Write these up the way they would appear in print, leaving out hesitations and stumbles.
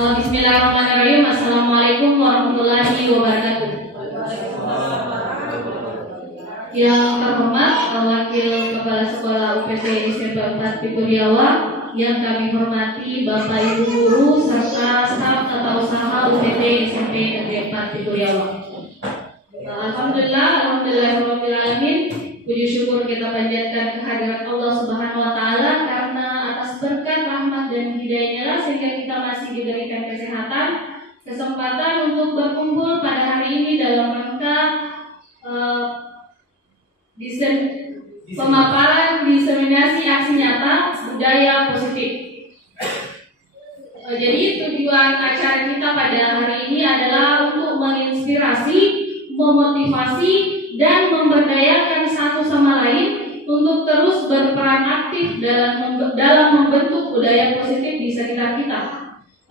Bismillahirrahmanirrahim. Assalamualaikum warahmatullahi wabarakatuh. Yang terhormat Wakil Kepala Sekolah UPT SMP 4 Pikuriawa, yang kami hormati Bapak Ibu Guru serta staf tata usaha UPT SMP Negeri 4 Pikuriawa. Alhamdulillahirrahmanirrahim. Puji syukur kita panjatkan kehadiran Allah Subhanahu wa Ta'ala karena atas berkat rahmat dan hidayahnya sehingga kita masih diberikan kesehatan, kesempatan untuk berkumpul pada hari ini dalam rangka pemaparan diseminasi aksi nyata budaya positif. Jadi tujuan acara kita pada hari ini adalah untuk menginspirasi, memotivasi, dan memberdayakan satu sama lain untuk terus berperan aktif dalam membentuk budaya positif di sekitar kita.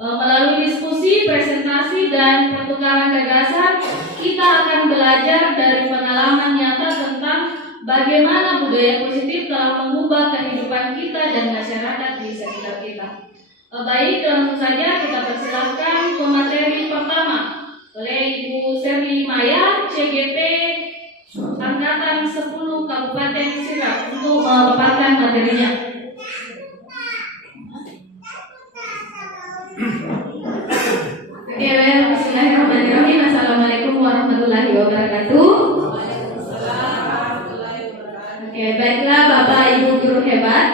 Melalui diskusi, presentasi, dan pertukaran gagasan, kita akan belajar dari pengalaman nyata tentang bagaimana budaya positif telah mengubah kehidupan kita dan masyarakat di sekitar kita. Baik, langsung saja kita persilahkan pemateri pertama oleh Ibu Serli Maya, CGP Angkatan 10 Kabupaten Sirak untuk memaparkan materinya. Oke, bismillahirrahmanirrahim. Assalamualaikum warahmatullahi wabarakatuh. Oke, baiklah Bapak Ibu guru hebat.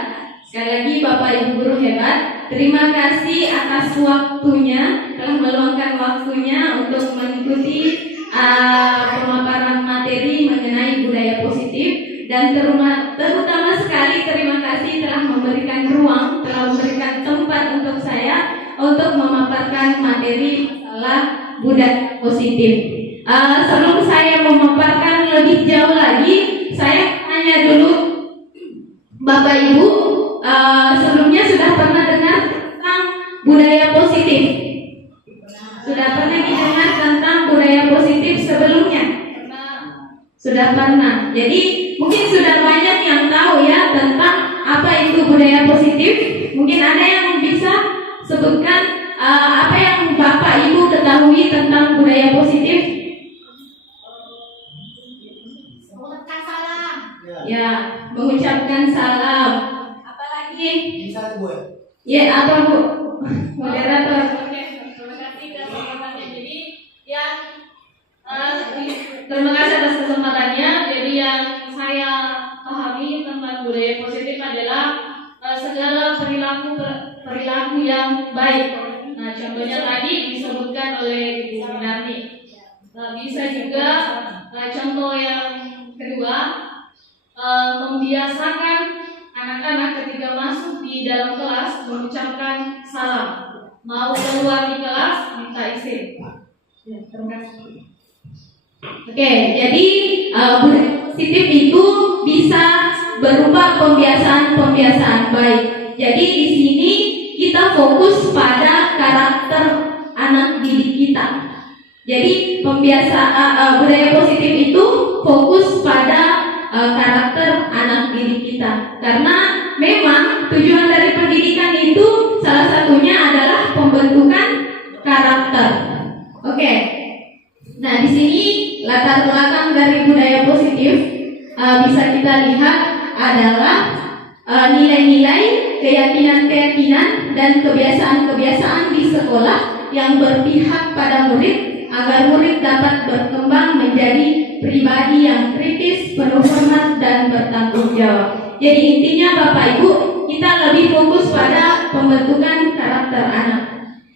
Sekali lagi Bapak Ibu guru hebat, terima kasih atas waktunya, telah meluangkan waktunya untuk mengikuti pemaparan materi mengenai budaya positif, dan terutama sekali terima kasih telah memberikan ruang, telah memberikan tempat untuk saya untuk memaparkan materi masalah budaya positif. Sebelum saya memaparkan lebih jauh lagi, saya tanya dulu Bapak Ibu, sebelumnya sudah pernah dengar tentang budaya positif? Sudah pernah didengar tentang budaya positif sebelumnya? Sudah pernah. Jadi mungkin sudah banyak yang tahu ya tentang apa itu budaya positif. Mungkin ada yang bisa sebutkan apa yang Bapak Ibu ketahui tentang budaya positif? Mengucapkan salam. Ya, mengucapkan salam. Apalagi? Bisa Bu. Ya, apa Bu? Moderator. Terima kasih atas kesempatannya. Jadi yang saya pahami tentang budaya positif adalah segala perilaku yang baik. Nah, contohnya tadi disebutkan oleh Ibu Minarti. Bisa juga contoh yang kedua, membiasakan anak-anak ketika masuk di dalam kelas mengucapkan salam. Mau keluar di kelas minta izin. Ya, terima kasih. Oke, jadi budaya positif itu bisa berupa pembiasaan baik. Jadi di sini kita fokus pada karakter anak didik kita. Jadi budaya positif itu fokus pada karakter anak didik kita. Karena memang tujuan dari pendidikan itu salah satunya adalah pembentukan karakter. Oke. Nah, di sini latar belakang dari budaya positif bisa kita lihat adalah nilai-nilai, keyakinan-keyakinan, dan kebiasaan-kebiasaan di sekolah yang berpihak pada murid agar murid dapat berkembang menjadi pribadi yang kritis, penuh hormat, dan bertanggung jawab. Jadi intinya Bapak Ibu, kita lebih fokus pada pembentukan karakter anak.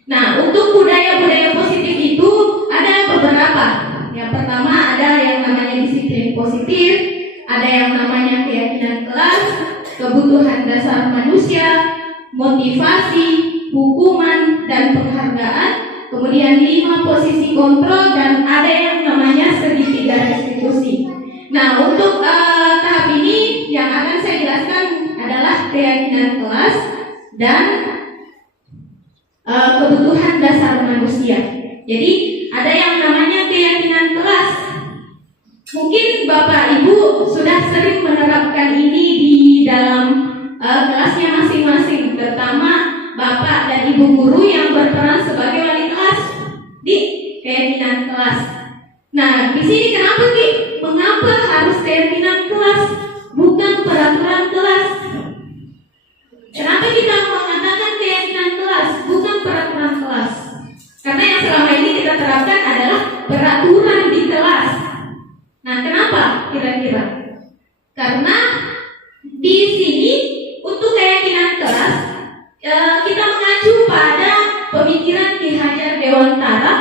Nah, untuk budaya-budaya positif itu ada beberapa. Yang pertama ada yang namanya disiplin positif, ada yang namanya keyakinan kelas, kebutuhan dasar manusia, motivasi, hukuman, dan penghargaan. Kemudian 5 posisi kontrol, dan ada yang namanya segitiga restitusi. Nah, untuk tahap ini yang akan saya jelaskan adalah keyakinan kelas dan kebutuhan dasar manusia. Jadi ada yang namanya keyakinan kelas. Mungkin Bapak Ibu sudah sering menerapkan ini di dalam kelasnya masing-masing, terutama Bapak dan Ibu guru yang berperan sebagai kelas. Nah, di sini kenapa Ki? Mengapa harus keyakinan kelas, bukan peraturan kelas? Kenapa kita mengatakan keyakinan kelas, bukan peraturan kelas? Karena yang selama ini kita terapkan adalah peraturan di kelas. Nah, kenapa kira-kira? Karena di sini untuk keyakinan kelas kita mengacu pada pemikiran Ki Hajar Dewantara,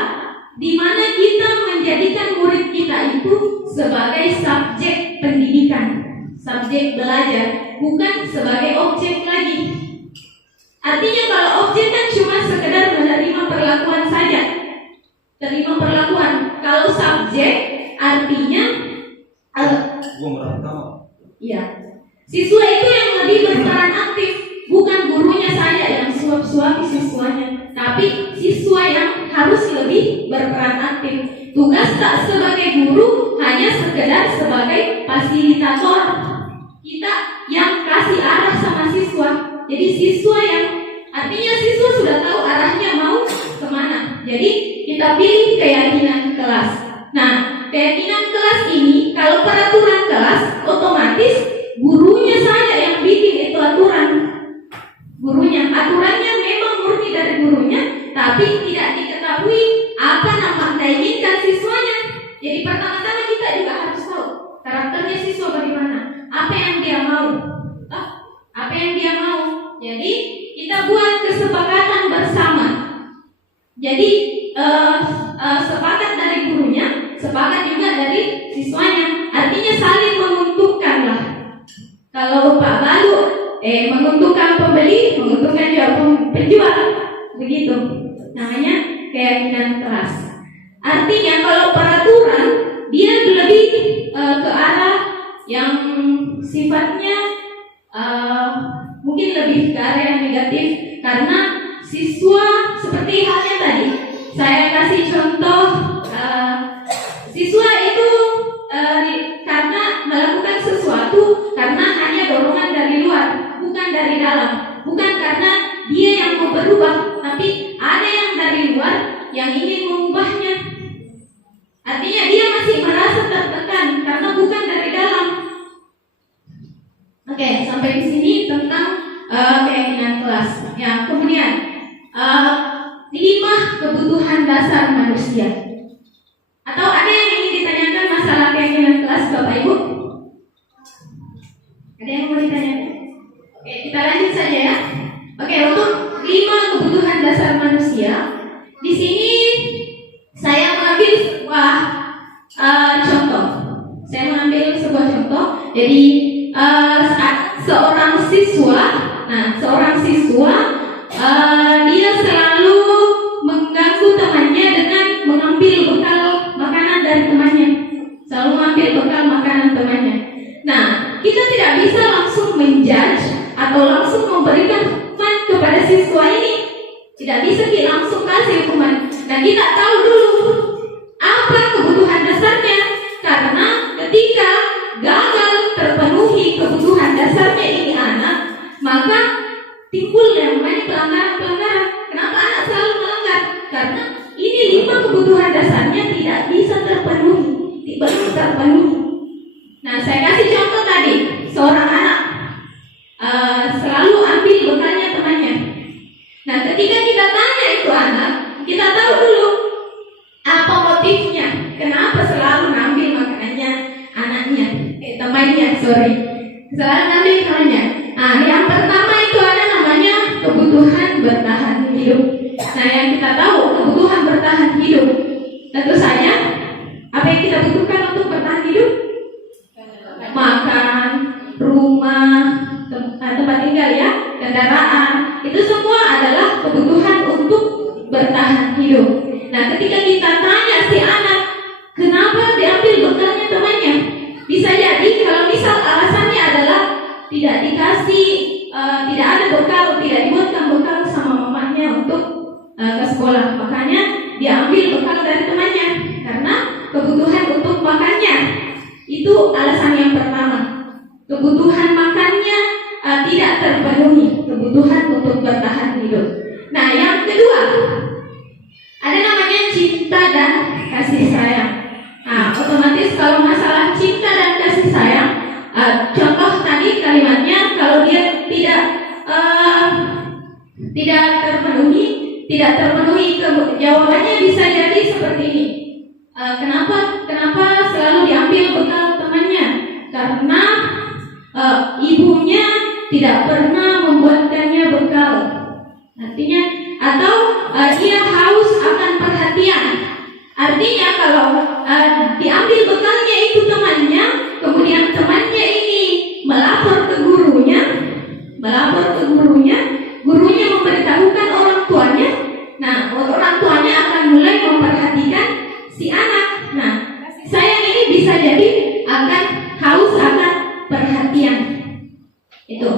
di mana kita menjadikan murid kita itu sebagai subjek pendidikan, subjek belajar, bukan sebagai objek lagi. Artinya kalau objek kan cuma sekedar menerima perlakuan saja, terima perlakuan. Kalau subjek artinya iya, siswa itu yang lebih berperan aktif, bukan gurunya saja yang suap-suapi siswanya, tapi siswa yang harus lebih berperan aktif. Tugas tak sebagai guru hanya sekedar sebagai fasilitator, kita yang kasih arah sama siswa. Jadi siswa yang artinya siswa sudah tahu arahnya mau kemana. Jadi kita pilih keyakinan kelas. Nah, keyakinan kelas ini kalau peraturan kelas otomatis gurunya saja yang bikin itu aturan. Aturannya memang murni dari gurunya, tapi tidak diketahui apa nama diinginkan siswanya. Jadi pertama-tama kita juga harus tahu karakternya siswa bagaimana, apa yang dia mau. Jadi kita buat kesepakatan bersama. Jadi sepakat dari gurunya, sepakat juga dari siswanya. Artinya saling menguntungkan lah. Kalau Pak Balu menguntungkan pembeli, menguntungkan juga penjual, begitu. Namanya keyakinan kelas. Artinya kalau peraturan dia lebih ke arah yang sifatnya mungkin lebih ke arah yang negatif, karena siswa seperti halnya tadi saya kasih contoh, siswa itu karena melakukan sesuatu karena hanya dorongan dari luar, bukan dari dalam, bukan karena dia yang mau berubah, tapi ada yang dari luar yang ingin mengubahnya. Artinya dia masih merasa tertekan karena bukan dari dalam. Oke, sampai di sini tentang keyakinan kelas. Ya, kemudian 5 kebutuhan dasar manusia. Atau ada yang ingin ditanyakan masalah keyakinan kelas, Bapak Ibu? Ada yang mau ditanyakan? Oke, kita lanjut saja ya. Oke, untuk 5 kebutuhan dasar manusia, di sini saya mengambil sebuah contoh. Saya mengambil sebuah contoh. Jadi seorang siswa, dia selalu mengganggu temannya dengan mengambil bekal makanan dari temannya. Selalu mengambil bekal makanan temannya. Nah, kita tidak bisa langsung menjudge atau langsung memberikan hukuman kepada siswa ini. Tidak bisa kita langsung kasih hukuman. Nah, kita tahu dulu apa kebutuhan dasarnya. Karena ketika gagal terpenuhi kebutuhan dasarnya ini anak, maka timbul yang namanya pelanggaran. Kenapa anak selalu melanggar? Karena ini 5 kebutuhan dasarnya tidak bisa terpenuhi, belum terpenuhi. Nah, saya kasih contoh tadi, seorang anak selalu ambil bekalnya temannya. Nah, ketika kita tanya itu anak, kita tahu dulu apa motifnya, kenapa selalu ngambil makanannya temannya, selalu ngambil temannya. Nah, yang pertama itu ada namanya kebutuhan bertahan hidup. Nah, yang kita tahu kebutuhan bertahan hidup, tentu saja apa yang kita butuhkan untuk bertahan hidup? Makan, rumah, tempat tinggal ya, kendaraan. Itu semua adalah kebutuhan untuk bertahan hidup. Nah, ketika kita tanya si anak, kenapa diambil bekalnya temannya? Bisa jadi kalau misal alasannya adalah tidak dikasih, tidak ada bekal, tidak dibuatkan bekal sama mamanya untuk ke sekolah, makanya diambil bekal dari temannya karena kebutuhan untuk makannya. Itu alasan yang pertama. Kebutuhan makannya tidak terpenuhi, kebutuhan untuk bertahan hidup. Nah, yang kedua ada namanya cinta dan kasih sayang. Nah, otomatis kalau masalah cinta dan kasih sayang, contoh tadi kalimatnya kalau dia tidak terpenuhi jawabannya bisa jadi seperti ini. Kenapa selalu diambil bekal temannya? Karena ibunya tidak pernah membuatkannya bekal. Artinya, atau dia haus akan perhatian. Artinya kalau diambil bekalnya itu temannya, kemudian temannya ini melapor ke gurunya, gurunya memberitahukan orang tuanya. Nah, orang tuanya akan mulai memperhatikan si anak. Nah, sayang ini bisa jadi akan haus akan perhatian. Itu.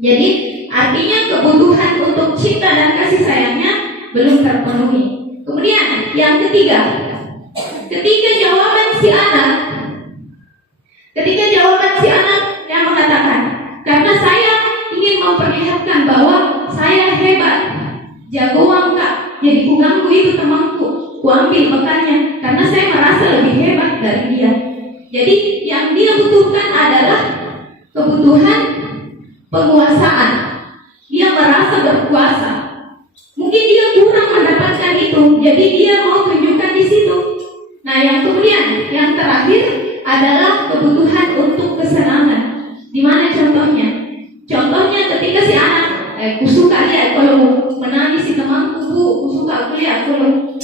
Jadi artinya kebutuhan untuk cinta dan kasih sayangnya belum terpenuhi. Kemudian yang ketiga, ketika jawaban si anak yang mengatakan, karena saya ingin memperlihatkan bahwa saya hebat, jago angka, jadi ku ganggu itu temanku, ku ambil bekalnya, karena saya merasa lebih hebat dari dia. Jadi yang dia butuhkan adalah kebutuhan penguasaan. Dia merasa berkuasa. Mungkin dia kurang mendapatkan itu, jadi dia mau tunjukkan di situ. Nah, yang kemudian yang terakhir adalah kebutuhan untuk kesenangan. Di mana contohnya? Contohnya ketika si anak, ku suka lihat kalau menangis si temanku, ku suka aku lihat kalau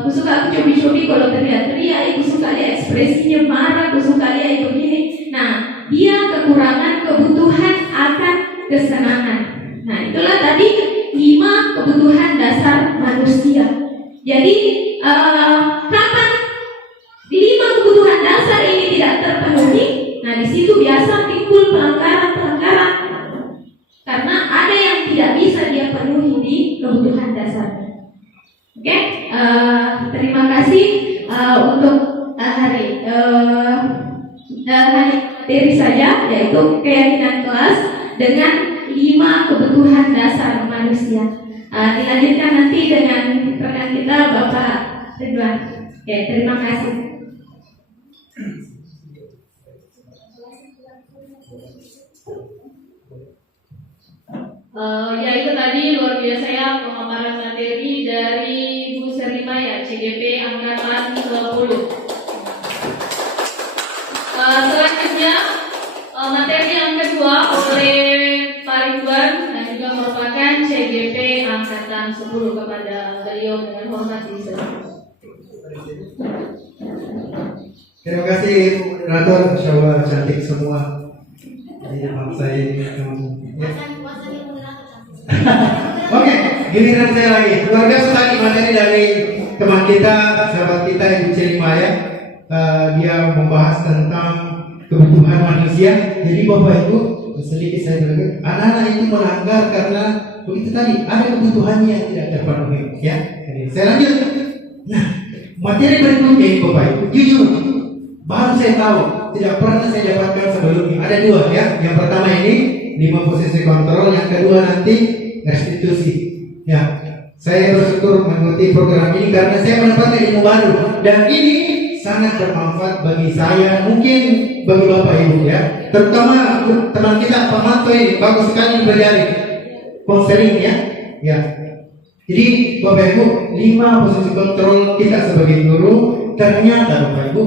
ku suka aku cobi-cobi kalau teriak-teriak, ku suka lihat ekspresinya marah, ku suka lihat begini. Nah, dia kekurangan kebutuhan akan kesenangan. Nah, itulah tadi 5 kebutuhan dasar manusia. Jadi kapan 5 kebutuhan dasar ini tidak terpenuhi, nah di situ biasa timbul pelanggaran-pelanggaran karena ada yang tidak bisa dia penuhi di kebutuhan dasarnya. Oke, terima kasih untuk hari materi saja, yaitu keyakinan kelas dengan 5 kebutuhan dasar manusia. Dilanjutkan nanti dengan rekan kita Bapak Ridwan. Oke, terima kasih. Ya itu tadi luar biasa ya pemaparan materi dari Bu Serima ya, CGP Angkatan 20. Selanjutnya materi yang kedua oleh Pak Ridwan dan juga merupakan CGP Angkatan 10. Kepada beliau dengan hormat diserahkan. Terima kasih moderator, insyaallah cantik semua. Ini bangsa ini. Oke, giliran saya lagi. Luar biasa tadi materi dari teman kita, sahabat kita Ibu Cerima ya. Dia membahas tentang kebutuhan manusia. Jadi Bapak Ibu, sedikit saya bilang, anak-anak itu melanggar karena begitu tadi ada kebutuhannya yang tidak terpenuhi. Ya, jadi saya lanjut. Nah, materi berikutnya ini Bapak Ibu, jujur baru saya tahu, tidak pernah saya dapatkan sebelumnya. Ada 2 ya. Yang pertama ini 5 posisi kontrol, yang kedua nanti restitusi. Ya, saya bersyukur mengikuti program ini karena saya mendapatkan ilmu baru dan ini sangat bermanfaat bagi saya, mungkin bagi Bapak Ibu ya. Terutama teman kita Pak Manto ini bagus sekali belajar konseling ya. Ya. Jadi Bapak Ibu, 5 posisi kontrol kita sebagai guru. Ternyata Bapak Ibu,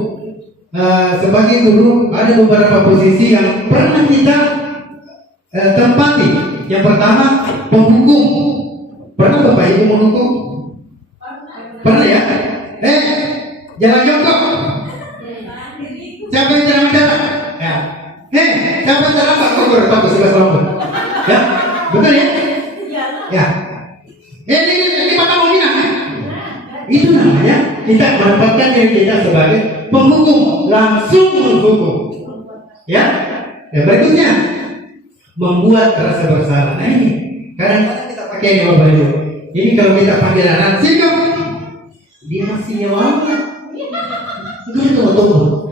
sebagai guru ada beberapa posisi yang pernah kita tempati. Yang pertama, penghukum. Pernah Bapak Ibu menghukum? Pernah ya? Jalan jongkok. Siapa yang jalan jalan? Ya. Siapa yang jalan Pak Kogur? Bagus, ya, betul ya? Ya. Ini Pak Kamomina. Itu namanya kita mendapatkan diri kita sebagai penghukum, langsung menghukum. Ya. Yang berikutnya, membuat rasa bersalah. Nah ini kadang-kadang kita pakai ini Bapak Ibu. Ini kalau kita panggil anak sikap, dia masih nyawa. Dia tunggu.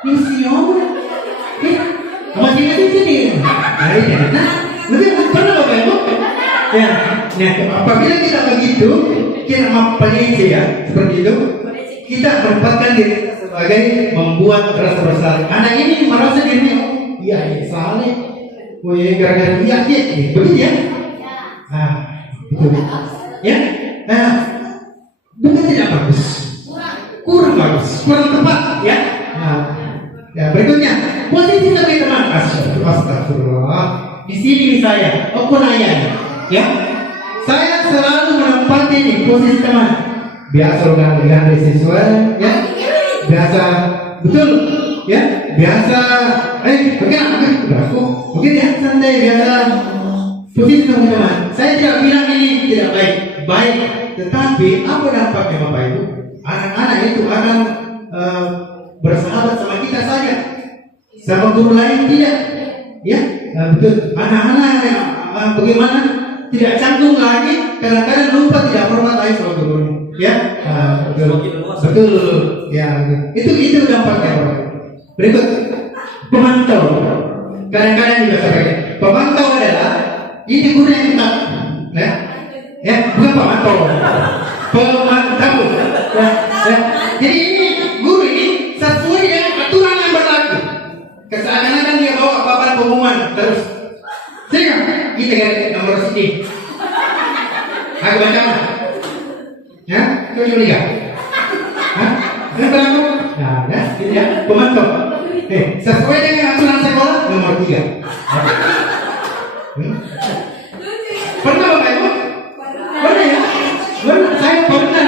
Dia masih nyawa. Masih nggak di sini. Nah ini, betul pernah Bapak Ibu? Ya. Nah, apabila kita begitu, kita mempelajari ya, seperti itu, kita menempatkan diri kita sebagai membuat rasa bersalah. Anak ini merasa dirinya, oh, iya, salah. Oh iya, gara-gara dia, begitu ya? Betul. Ya, bukan tidak bagus, kurang bagus, kurang tepat, ya. Ya berikutnya, posisi sebagai teman. Astagfirullah. Di sini saya, aku nanya, ya, saya selalu menempati nih posisi teman. Biasa ganti siswa, ya, biasa, betul, ya, biasa. Bagaimana? Mungkin ya, santai biasa. Posisi teman-teman. Saya tidak bilang ini tidak baik, tetapi apa dampaknya Bapak Ibu? Anak-anak itu akan bersahabat sama kita saja, sama guru lain tidak, ya, betul. Anak-anak bagaimana tidak canggung lagi, kadang-kadang lupa tidak hormat lagi sama gurunya, ya, betul, ya, itu dampaknya. Berikut pemantau, kadang-kadang juga sebagai pemantau adalah ini guru yang kita, ya, bukan pemantau, ya. Jadi ini guru ini sesuai dengan aturan yang berlaku. Seakan-akan dia bawa papan pengumuman terus. Sehingga kita ganti nomor sini. Aku baca. Ya, coba lihat. Ini berlaku. Nah, ya, gitu ya, pemantau. Sesuai dengan aturan sekolah nomor 3. Pernah Bapak Ibu? Pernah ya? Saya pernah,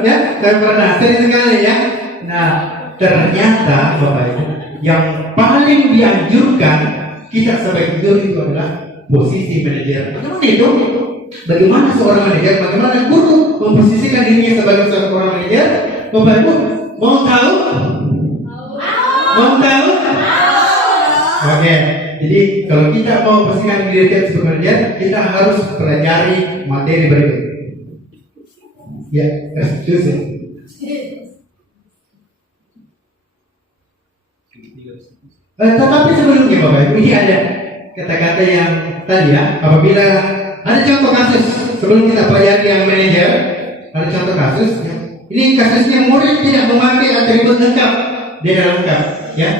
ya, saya pernah sering sekali ya. Nah, ternyata Bapak Ibu, yang paling dianjurkan kita sebagai guru itu adalah posisi manajer. Bagaimana itu? Bagaimana seorang manajer? Bagaimana guru memposisikan dirinya sebagai seorang manajer? Bapak Ibu, mau tahu? Mau tahu? Oke. Jadi kalau kita mau posisikan diri kita sebagai manajer, kita harus pelajari materi berikut. Ya, restitusi. Tetapi sebelumnya Bapak Ibu, ini ada kata-kata yang tadi ya. Apabila ada contoh kasus sebelum kita pelajari yang manajer, ada contoh kasus. Ya. Ini kasusnya murid tidak memakai atribut lengkap di dalam lengkap. Ya,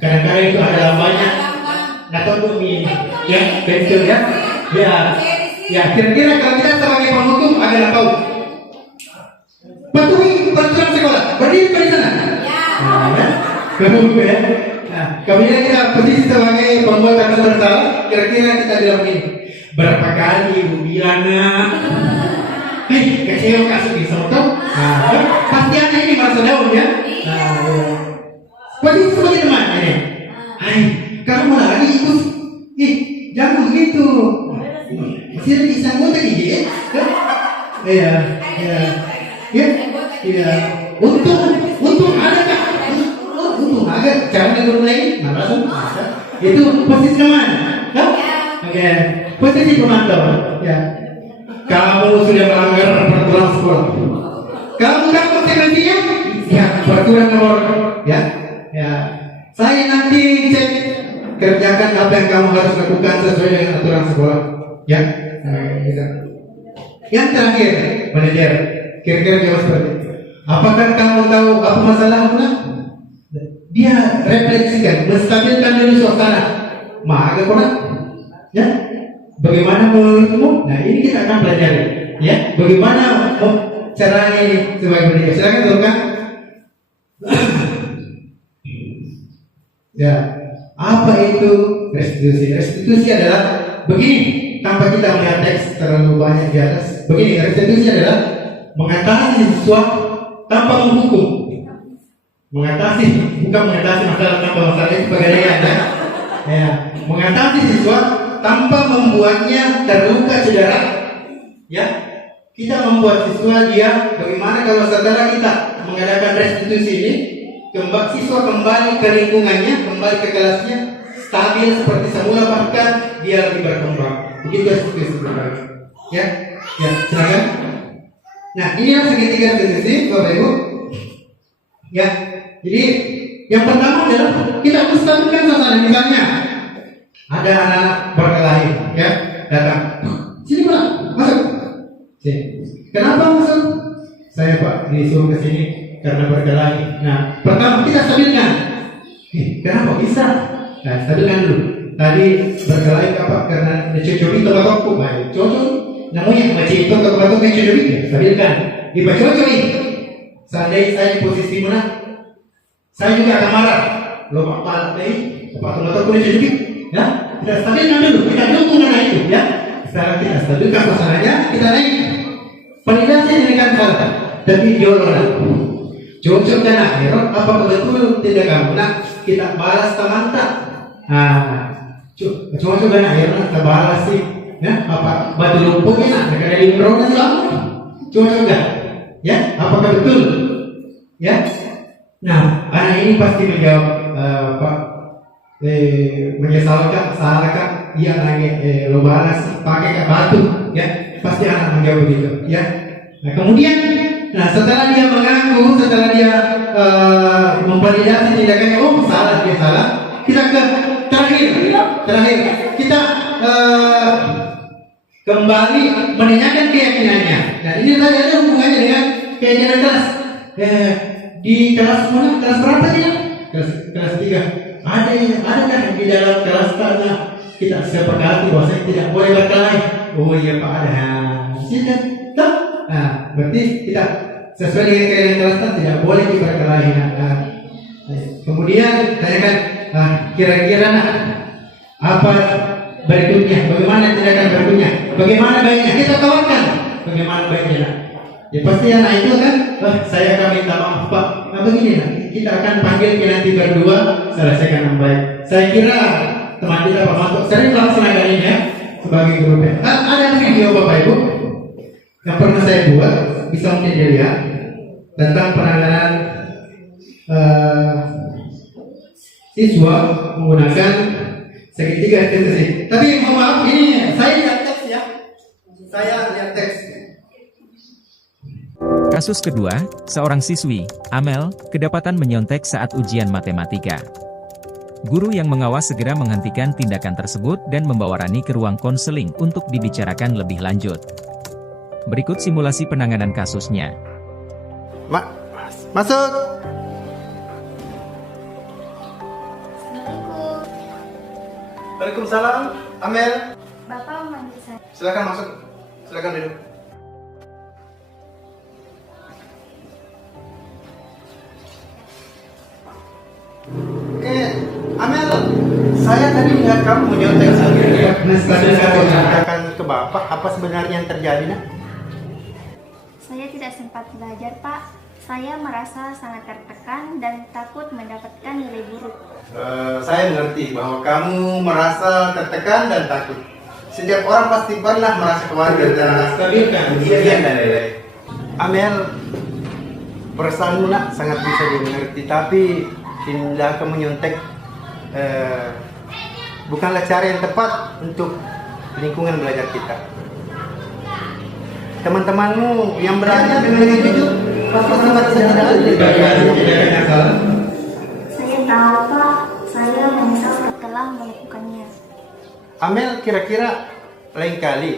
kadang-kadang itu ada banyak natomi, ya, betul ya. Ya, kira-kira kalau kita sebagai penghukum ada tahu. Patuhi peraturan sekolah, berdiri di sana. Ya. Kemudian, kemudian kita posisi sebagai pembuat kata bersalah, kira-kira kita bilang begini, berapa kali ibu bilang, kecewa kasus di soto, pasti anak ini merasa daun ya. Posisi sebagai teman ini, kamu lagi ikut, jangan begitu, masih ada kisah gue tadi ya. Iya. Untung ada kak. Untung ada. Jangan guru lain. Langsung ada. Itu posisi teman. Oke. Posisi pemantau. Ya. Kamu sudah melanggar peraturan sekolah. Kamu dapat konsekuensinya? Ya. Peraturan nomor. Ya. Saya nanti cek kerjakan apa yang kamu harus lakukan sesuai dengan aturan sekolah. Ya. Gitu. Yang terakhir, manajer. Kira-kira jawab seperti itu. Apakah kamu tahu apa masalahnya? Dia refleksikan, menstabilkan dulu suasana. Agak kurang, ya? Bagaimana menurutmu? Nah ini kita akan pelajari, ya? Bagaimana caranya ini sebagai manajer? Silakan turunkan. Ya, apa itu restitusi? Restitusi adalah begini, tanpa kita melihat teks terlalu banyak di atas. Begini, restitusi adalah mengatasi sesuatu tanpa menghukum. Bukan mengatasi masalah tanpa masalah itu pegadaian ya. Mengatasi sesuatu tanpa membuatnya terluka cedera. Ya. Kita membuat siswa dia bagaimana kalau setelah kita mengadakan restitusi ini, siswa kembali ke lingkungannya, kembali ke kelasnya stabil seperti semula, bahkan dia lebih berkembang. Begitu restitusi. Ya. Ya, silakan. Nah, ini yang segitiga restitusi, Bapak Ibu. Ya, jadi yang pertama adalah kita menstabilkan suasana. Misalnya ada anak-anak berkelahi, ya, datang. Sini Pak, masuk. Kenapa masuk? Saya Pak disuruh ke sini karena berkelahi. Nah, pertama kita stabilkan. Kenapa bisa? Nah, stabilkan dulu. Tadi berkelahi apa? Karena dicocoki tempat baik. Cocok. Namanya macam itu tempat yang cocoki. Stabilkan. Dipacocoki. Seandainya saya di posisi mana, saya juga akan marah. Lo apa nih? Tempat boleh cocoki? Ya, kita stabilkan dulu. Kita dukung karena itu. Ya, sekarang kita stabilkan pasangannya. Kita naik. Validasi dengan salah, tapi jodoh cocok dan akhir apa betul tidak kamu nak kita balas tamanta. Cocok dan akhir kita balas sih, ya apa batu lumpurnya nak karena di drone selama cocok enggak? Ya, apakah betul? Ya, nah anak ini pasti menjawab menyesalkan, salahkan, iya nanya lo balas pakai batu, ya pasti anak menjawab begitu, ya. Nah kemudian, setelah dia mengaku, setelah dia memvalidasi tindakannya, oh salah dia salah, kita ke terakhir kita kembali menanyakan keyakinannya. Nah ini tadi ada hubungannya dengan keyakinan kelas. Di kelas mana? Kelas berapa dia? Kelas 3. Adakah di dalam kelas karena kita sepakati bahwa saya tidak boleh berkelahi? Oh iya Pak ada. Sudah, tak? Nah, berarti kita sesuai dengan keadaan kelas tidak boleh berkelahi. Kemudian tanyakan, kira-kira apa berikutnya? Bagaimana tindakan berikutnya? Bagaimana baiknya? Kita tawarkan. Bagaimana baiknya? Ya pasti anak itu kan, saya akan minta maaf Pak. Nah begini kita akan panggil ke nanti berdua selesaikan yang baik. Saya kira teman kita Pak Manto sering melaksanakan ini ya sebagai guru. Ada video Bapak Ibu yang pernah saya buat, bisa mungkin dilihat tentang penanganan siswa menggunakan segitiga ekstensi. Tapi mohon maaf ini saya lihat teks ya. Saya lihat teks. Kasus kedua, seorang siswi, Amel, kedapatan menyontek saat ujian matematika. Guru yang mengawas segera menghentikan tindakan tersebut dan membawa Rani ke ruang konseling untuk dibicarakan lebih lanjut. Berikut simulasi penanganan kasusnya. Masuk. Waalaikumsalam, Amel. Bapak memanggil saya. Silakan masuk. Silakan duduk. Amel, saya tadi melihat kamu menyontek saya. Saya tanyakan ke Bapak, apa sebenarnya yang terjadi, Nak? Saya tidak sempat belajar, Pak. Saya merasa sangat tertekan dan takut mendapatkan nilai buruk. Saya mengerti bahwa kamu merasa tertekan dan takut. Setiap orang pasti pernah merasa khawatir dan stabilkan ujian dan lain-lain. Amel, perasaanmu Nak sangat bisa dimengerti, tapi tindakan menyontek bukanlah cara yang tepat untuk lingkungan belajar kita. Teman-temanmu yang belajar dengan jujur pasti merasa tidak adil. Saya tahu, Pak. Saya menyesal setelah melakukannya. Amel, kira-kira lain kali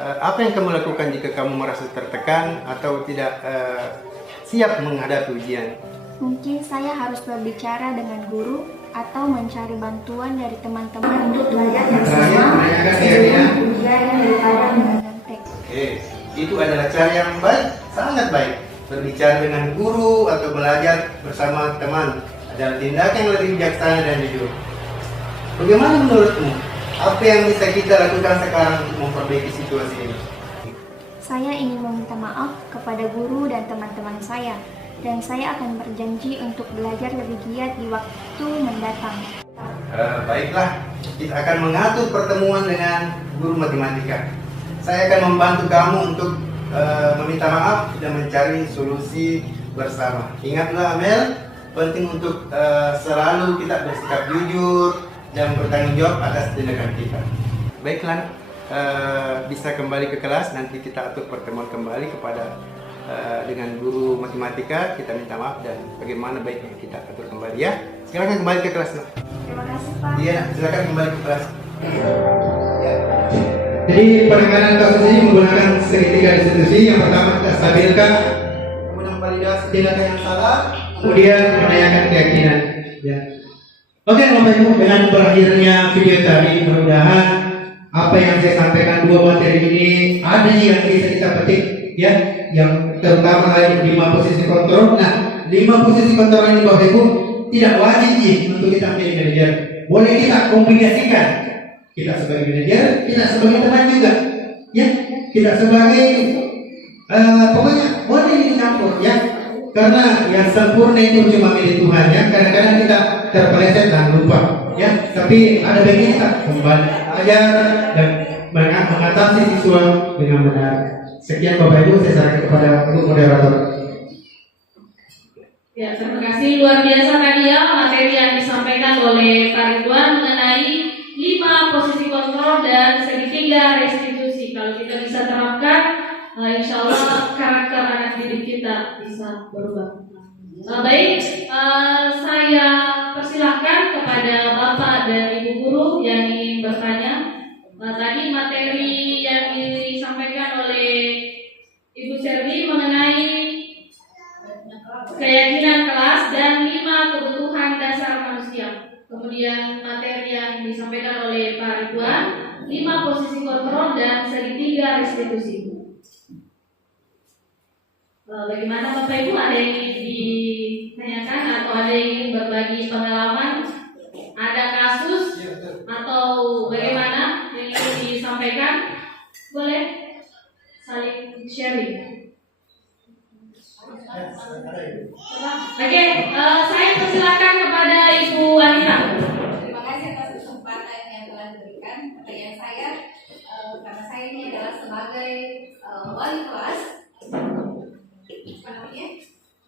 apa yang kamu lakukan jika kamu merasa tertekan atau tidak siap menghadapi ujian? Mungkin saya harus berbicara dengan guru atau mencari bantuan dari teman-teman untuk belajar bersama sebelum ujian daripada menyontek. Oke, itu adalah cara yang baik, sangat baik. Berbicara dengan guru atau belajar bersama teman adalah tindakan yang lebih bijaksana dan jujur. Bagaimana menurutmu? Apa yang bisa kita lakukan sekarang untuk memperbaiki situasi ini? Saya ingin meminta maaf kepada guru dan teman-teman saya, dan saya akan berjanji untuk belajar lebih giat di waktu mendatang. Baiklah, kita akan mengatur pertemuan dengan guru matematika. Saya akan membantu kamu untuk meminta maaf dan mencari solusi bersama. Ingatlah Amel, penting untuk selalu kita bersikap jujur dan bertanggung jawab atas tindakan kita. Baiklah, bisa kembali ke kelas. Nanti kita atur pertemuan kembali kepada dengan guru matematika. Kita minta maaf dan bagaimana baiknya kita atur kembali ya. Silakan kembali ke kelas. Terima kasih, Pak. Iya, silakan kembali ke kelas. Ya. Jadi penanganan kasus ini menggunakan segitiga institusi. Yang pertama kita stabilkan, kemudian validasi tindakan yang salah, kemudian menanyakan keyakinan. Ya. Oke, Bapak Ibu, dengan berakhirnya video tadi, mudah-mudahan apa yang saya sampaikan dua materi ini ada yang bisa kita petik, ya, yang terutama lagi 5 posisi kontrol. Nah, 5 posisi kontrol ini Bapak Ibu tidak wajib sih untuk kita menjadi manajer. Boleh kita kombinasikan. Kita sebagai manajer, kita sebagai teman juga, ya. Kita sebagai pokoknya boleh dicampur, ya. Karena yang sempurna itu cuma milik Tuhan, ya. Kadang-kadang kita terpeleset dan lupa, ya. Tapi ada baiknya kita kembali ajar dan mengatasi siswa dengan benar. Sekian Bapak Ibu, saya serahkan kepada untuk moderator. Ya, terima kasih. Luar biasa tadi ya materi yang disampaikan oleh Pak Ridwan mengenai 5 posisi kontrol dan segitiga restitusi. Kalau kita bisa terapkan, insya Allah karakter anak didik kita bisa berubah. Baik, saya persilahkan kepada Bapak dan Ibu Guru yang ingin bertanya. Tadi materi yang disampaikan oleh Ibu Serli mengenai keyakinan kelas dan 5 kebutuhan dasar manusia. Kemudian materi yang disampaikan oleh Pak Ridwan, 5 posisi kontrol dan segitiga restitusi. Bagaimana Bapak Ibu, ada yang ingin ditanyakan atau ada yang ingin berbagi pengalaman? Ada kasus atau bagaimana yang ingin disampaikan? Boleh saling sharing. Oke, saya persilakan kepada Ibu Anita. Terima kasih atas kesempatan yang telah diberikan. Pertanyaan saya, karena saya ini adalah sebagai wali kelas,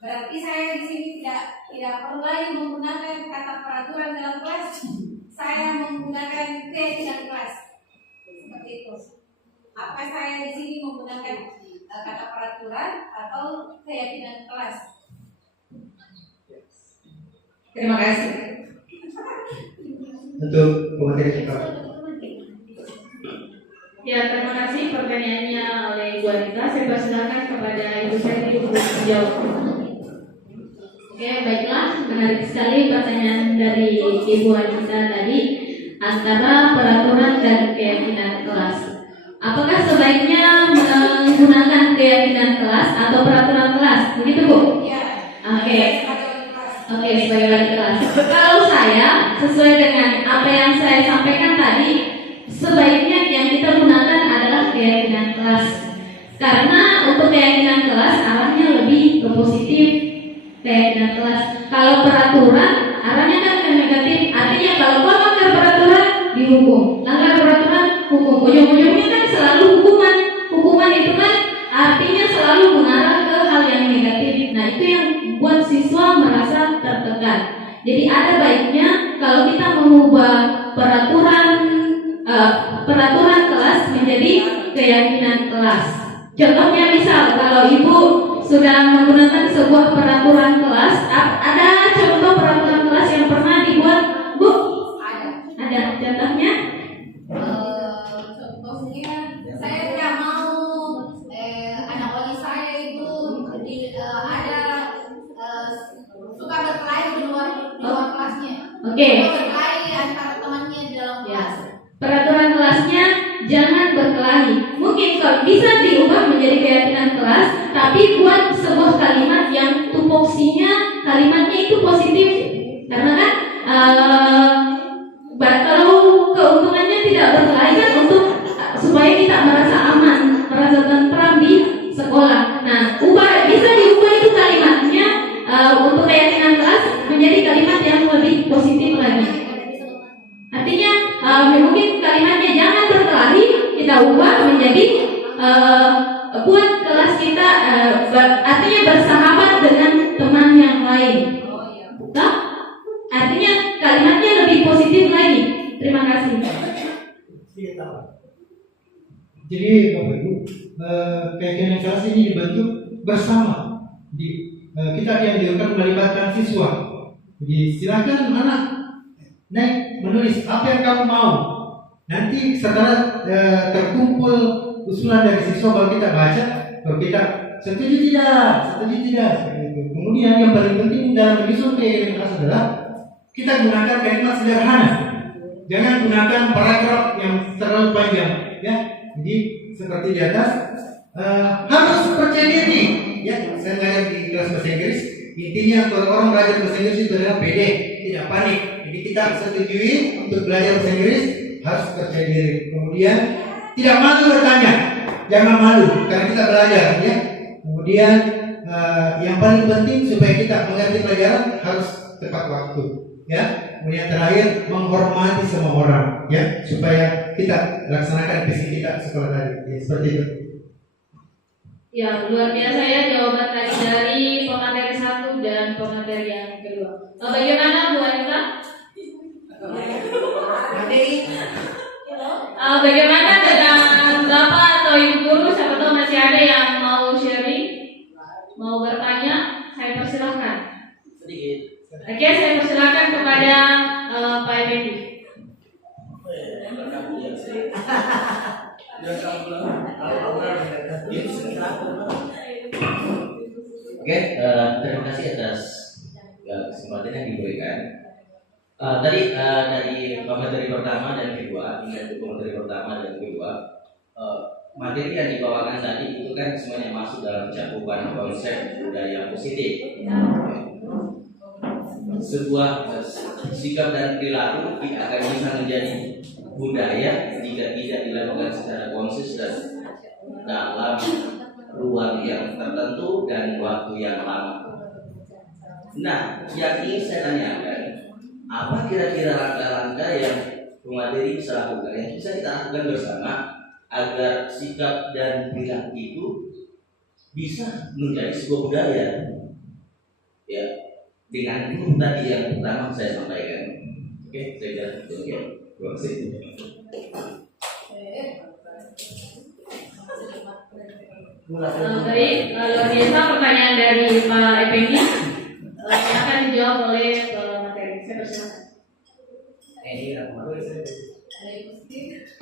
berarti saya di sini tidak perlu lagi menggunakan kata peraturan dalam kelas. Saya menggunakan keyakinan kelas. Seperti itu. Apakah saya di sini menggunakan kata peraturan atau keyakinan kelas? Terima kasih. Untuk pemateri kita. Ya, terima kasih pertanyaannya oleh Ibu Anita. Saya persilakan kepada Ibu Serti untuk menjawab. Oke, baiklah, menarik sekali pertanyaan dari Ibu Anita tadi antara peraturan dan keyakinan kelas. Apakah sebaiknya menggunakan keyakinan kelas atau peraturan kelas? Begitu, Bu? Ya. Oke, sebagai wali kelas. Kalau saya, sesuai dengan apa yang saya sampaikan tadi, sebaiknya yang kita gunakan adalah keyakinan kelas. Karena untuk keyakinan kelas arahnya lebih ke positif. Keyakinan kelas. Kalau peraturan arahnya kan ke negatif. Artinya kalau kau melanggar peraturan dihukum, langgar peraturan hukum. Ujung-ujungnya kan selalu hukuman. Hukuman itu kan artinya selalu mengarah ke hal yang negatif. Nah, itu yang buat siswa merasa tertekan. Jadi ada baiknya kalau kita mengubah peraturan kelas menjadi keyakinan kelas. Contohnya misal kalau Ibu sudah menggunakan sebuah peraturan kelas, ada contoh peraturan kelas yang pernah dibuat, Bu? Ada contohnya? Contohnya saya tidak mau anak wali saya itu suka berkelahi di luar kelasnya. Oke. Berkelahi antara temannya di dalam kelas. Peraturan kelasnya jangan berkelahi. Mungkin kalau bisa diubah menjadi keyakinan kelas, tapi buat sebuah kalimat yang tupoksinya kalimatnya itu positif. Karena kan kalau keuntungannya tidak berkelahi kan untuk supaya kita merasa aman, merasa tentram di sekolah. Nah, bisa diubah itu kalimatnya untuk keyakinan kelas menjadi kalimat yang lebih positif lagi. Artinya mungkin kalimatnya jangan berkelahi, kita ubah menjadi buat kelas kita artinya bersahabat dengan teman yang lain. Nah, artinya kalimatnya lebih positif lagi. Terima kasih. Jadi Bapak Ibu, keyakinan kelas ini dibentuk bersama. Kita yang dilakukan melibatkan siswa. Jadi silakan anak naik menulis apa yang kamu mau. Nanti setelah terkumpul usulan dari siswa, kalau kita baca, kalau kita setuju tidak, seperti itu. Kemudian yang paling penting dalam menyusun PMK adalah kita gunakan kalimat sederhana. Jangan gunakan paragraf yang terlalu panjang, ya. Jadi seperti di atas, harus percaya diri. Ya, saya ngajar di kelas bahasa Inggris. Intinya kalau orang belajar bahasa Inggris itu adalah pede, tidak panik. Jadi kita setujui untuk belajar bahasa Inggris harus percaya diri. Kemudian tidak malu bertanya, jangan malu karena kita belajar, ya. Kemudian yang paling penting supaya kita mengerti pelajaran harus tepat waktu, ya. Kemudian terakhir menghormati semua orang, ya, supaya kita laksanakan visi kita sekolah tadi, ya, seperti itu. Ya, luar biasa ya jawaban tadi dari pemateri 1 dan pemateri yang kedua. Bagaimana Bu Anita? Bagaimana dengan Bapak atau Ibu Guru? Siapa tahu masih ada yang mau sharing, mau bertanya, saya persilahkan. Oke, saya persilahkan kepada Pak Effendi. Oke, terima kasih atas kesempatan yang diberikan. Tadi dari pemateri pertama dan kedua, materi yang dibawakan tadi itu kan semuanya masuk dalam cakupan konsep budaya positif. Sebuah sikap dan perilaku tidak akan bisa menjadi budaya jika tidak dilakukan secara konsisten dalam ruang yang tertentu dan waktu yang lama. Nah, yang ingin saya tanyakan, apa kira-kira langkah-langkah yang pemateri bisa lakukan, yang bisa kita lakukan bersama agar sikap dan perilaku itu bisa menjadi sebuah budaya? Ya, dengan itu tadi yang pertama saya sampaikan. Oke, saya kira demikian. Terima kasih. Baik, luar biasa pertanyaan dari Pak Effendi. Akan dijawab oleh pemateri. Saya persilakan.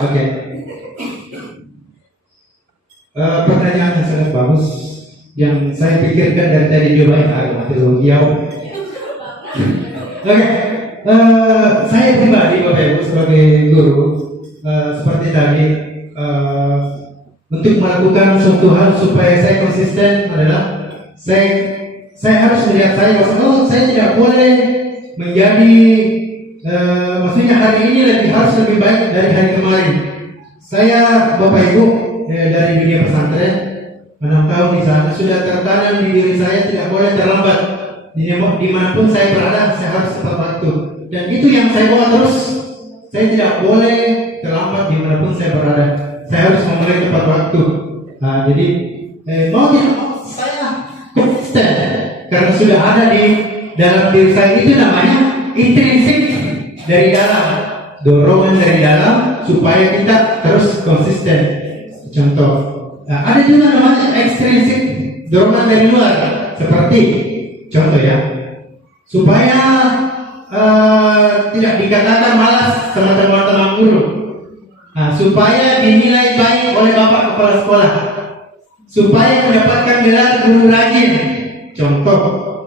Oke. Pertanyaan yang sangat bagus yang saya pikirkan dari tadi juga agak jauh. Oke. Saya pribadi Bapak Ibu sebagai guru seperti tadi untuk melakukan suatu hal supaya saya konsisten adalah saya harus melihat saya tidak boleh menjadi maksudnya hari ini harus lebih baik dari hari kemarin. Saya Bapak Ibu dari dunia pesantren 6 tahun di sana sudah tertanam di diri saya tidak boleh terlambat. Dimanapun saya berada saya harus tepat waktu, dan itu yang saya bawa terus. Saya tidak boleh terlambat dimanapun saya berada. Saya harus memulai tepat waktu. Nah, jadi mau tidak mau saya konsisten karena sudah ada di dalam diri saya. Itu namanya intrinsik dari dalam, dorongan dari dalam supaya kita terus konsisten. Contoh, ada juga namanya ekstrinsik, dorongan dari luar. Seperti contoh ya, supaya tidak dikatakan malas sama teman-teman guru, supaya dinilai baik oleh bapak kepala sekolah, supaya mendapatkan gelar guru rajin. Contoh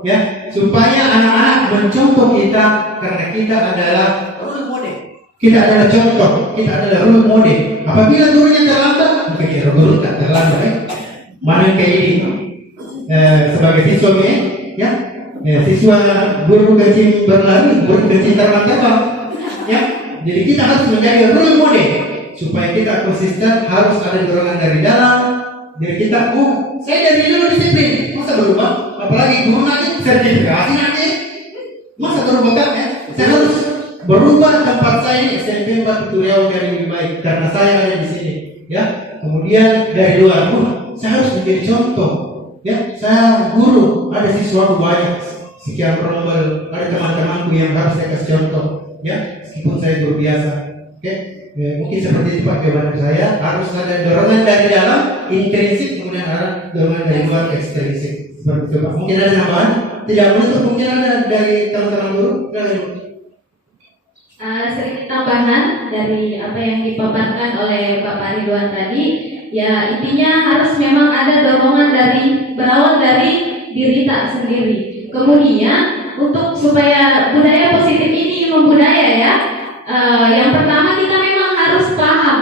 ya, supaya anak-anak mencontoh kita karena kita adalah role model. Kita adalah contoh, kita adalah role model. Apabila gurunya terlambat, mungkin guru tak terlambat. Mana kayak ini sebagai siswa ya, siswa guru kencing berlari, guru kencing terbang, ya. Jadi kita harus menjadi role model supaya kita konsisten. Harus ada dorongan dari dalam diri kita. Saya dari dulu disiplin, masa berubah? Apalagi guru nanti sertifikasi nanti, masa berubah kan? Ya? Saya harus berubah tempat saya ini SMP 4 Riau jadi lebih baik karena saya ada di sini, ya. Kemudian dari luar, saya harus menjadi contoh. Ya, saya guru, ada siswa banyak, sekian rombel, ada teman-temanku yang harus saya kasih contoh, ya, meskipun saya guru biasa. Oke, mungkin seperti itu Pak jawaban saya. Harus ada dorongan dari dalam, intrinsik, kemudian ada dorongan dari luar, ekstrinsik. Seperti itu Pak. Mungkin ada tambahan? Tidak menutup, mungkin ada dari teman-teman guru. sedikit tambahan dari apa yang dipaparkan oleh Bapak Ridwan tadi, ya intinya harus memang ada dorongan berawal dari diri tak sendiri. Kemudian untuk supaya budaya positif ini membudaya ya, yang pertama kita memang harus paham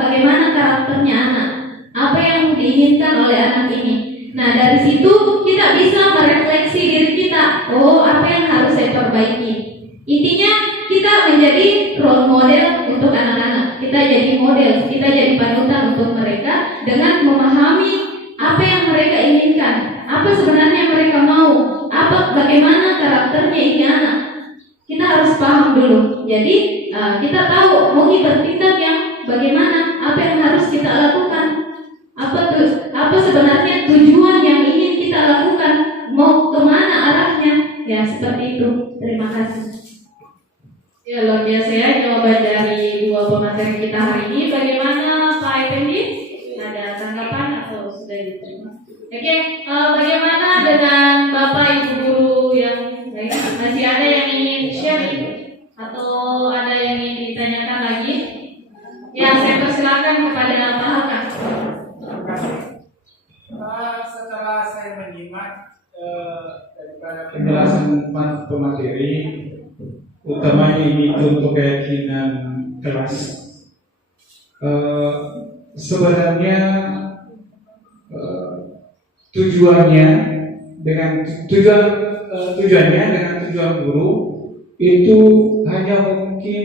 bagaimana karakternya anak, apa yang diinginkan oleh anak ini. Nah dari situ kita bisa merefleksi diri kita, oh apa yang harus saya perbaiki. Intinya kita menjadi role model untuk anak-anak, kita jadi model, kita jadi panutan untuk mereka dengan memahami apa yang mereka inginkan, apa sebenarnya mereka mau, bagaimana karakternya ini anak. Kita harus paham dulu. Jadi kita tahu mau bertindak yang bagaimana, apa yang harus kita lakukan, apa sebenarnya tujuan yang ingin kita lakukan, mau kemana arahnya. Ya seperti itu. Terima kasih. Ya luar biasa ya jawaban dari dua pemateri kita hari ini. Bagaimana Pak Effendi? Ada tanggapan atau sudah diterima? Oke, bagaimana dengan Bapak Ibu guru yang lain? Masih ada yang ingin sharing atau ada yang ingin ditanyakan lagi? Ya saya persilakan kepada Pak Hakan. Terima kasih. Setelah saya menyimak daripada penjelasan pemateri, utamanya ini untuk keyakinan kelas, sebenarnya tujuannya dengan tujuan guru itu hanya mungkin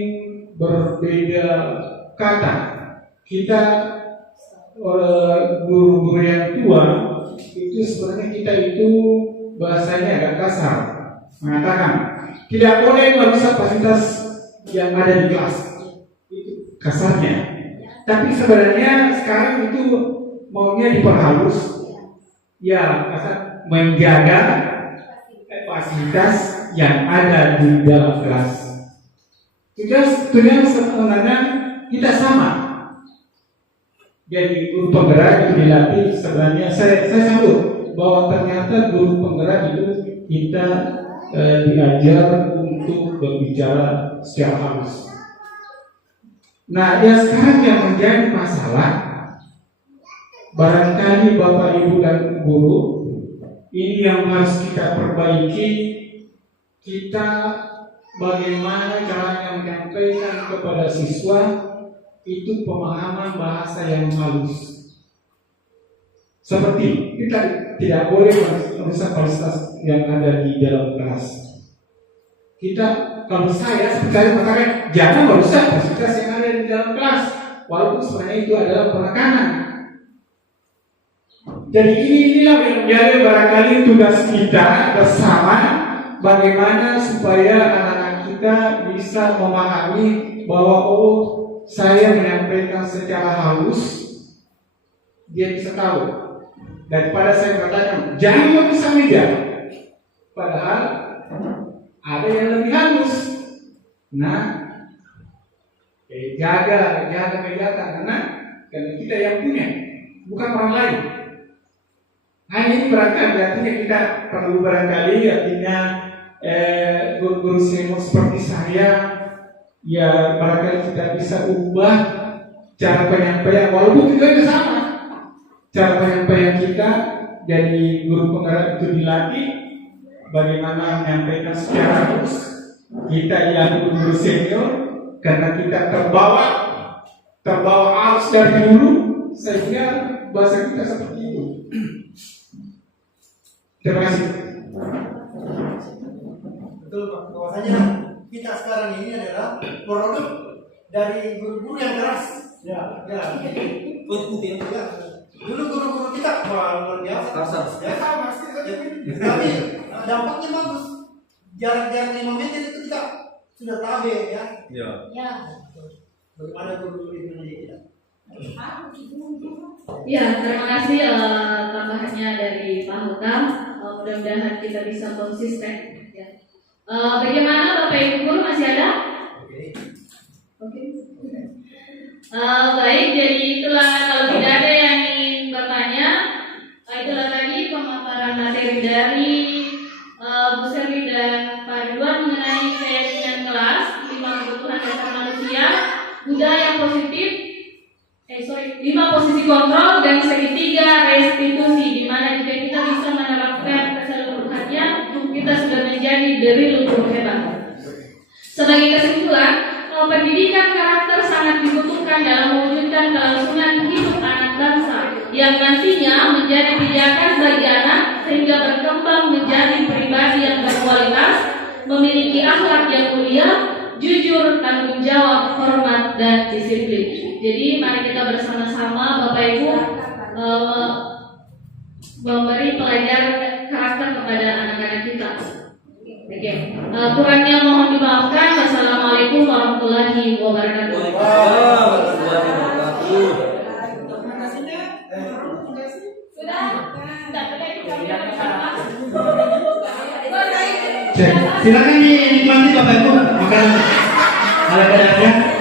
berbeda kata. Kita guru-guru yang tua itu sebenarnya kita itu bahasanya agak kasar, mengatakan tidak boleh merusak fasilitas yang ada di kelas, itu kasarnya. Tapi sebenarnya sekarang itu maunya diperhalus, ya kasar, menjaga fasilitas yang ada di dalam kelas. Tujuan sebenarnya kita sama. Jadi guru penggerak itu dilatih, sebenarnya saya sambut bahwa ternyata guru penggerak itu kita diajar untuk berbicara secara halus. Nah, yang sekarang yang menjadi masalah, barangkali Bapak Ibu dan guru ini yang harus kita perbaiki. Kita bagaimana caranya menyampaikan kepada siswa itu pemahaman bahasa yang halus. Seperti kita tidak boleh merusak fasilitas yang ada di dalam kelas. Kita, kalau saya sebenarnya mengatakan jangan merusak fasilitas yang ada di dalam kelas, walaupun sebenarnya itu adalah penekanan. Jadi inilah yang menjadi barangkali tugas kita bersama, bagaimana supaya anak-anak kita bisa memahami bahwa saya menyampaikan secara halus, dia bisa tahu. Daripada saya katakan jangan merusak meja, padahal ada yang lebih halus. Nah, jaga meja karena kita yang punya, bukan orang lain. Hanya ini barangkali artinya kita perlu barangkali artinya guru-guru senior seperti saya, ya barangkali kita bisa ubah cara penyampaian, walaupun tujuannya sama. Cara penyampaian kita jadi guru penggerak itu dilatih bagaimana menyampaikan secara halus. Kita yang guru senior karena kita terbawa arus dari dulu, sehingga bahasa kita seperti itu. Terima kasih. Betul Pak, bahwasanya kita sekarang ini adalah produk dari guru-guru yang keras. Ya. Putih ya. Dulu guru-guru kita luar biasa. Ya sama sih. Tapi dampaknya bagus. Jarak-jarak 5 meter itu kita sudah tahu ya. Ya. Bagaimana guru-guru di Indonesia kita? Ya, terima kasih tambahannya dari Pak Hukam. Mudah-mudahan kita bisa konsisten. Ya. Bagaimana Bapak Ibu guru masih ada? Oke. Baik, jadi itulah kalau tidak ada yang ingin bertanya, itulah tadi pemaparan materi dari Bu Serwi dan Pak Ridwan mengenai keyakinan kelas. diberi lumpur hebat. Sebagai kesimpulan, pendidikan karakter sangat dibutuhkan dalam mewujudkan kelangsungan hidup anak bangsa yang nantinya menjadi pijakan bagi anak sehingga berkembang menjadi pribadi yang berkualitas, memiliki akhlak yang mulia, jujur, tanggung jawab, hormat, dan disiplin. Jadi mari kita bersama-sama Bapak Ibu memberi pelajaran karakter kepada anak-anak kita. Oke, kurangnya mohon dimaafkan. Wassalamualaikum warahmatullahi wabarakatuh. Silakan dinikmati Bapak Ibu makanan ala kadarnya.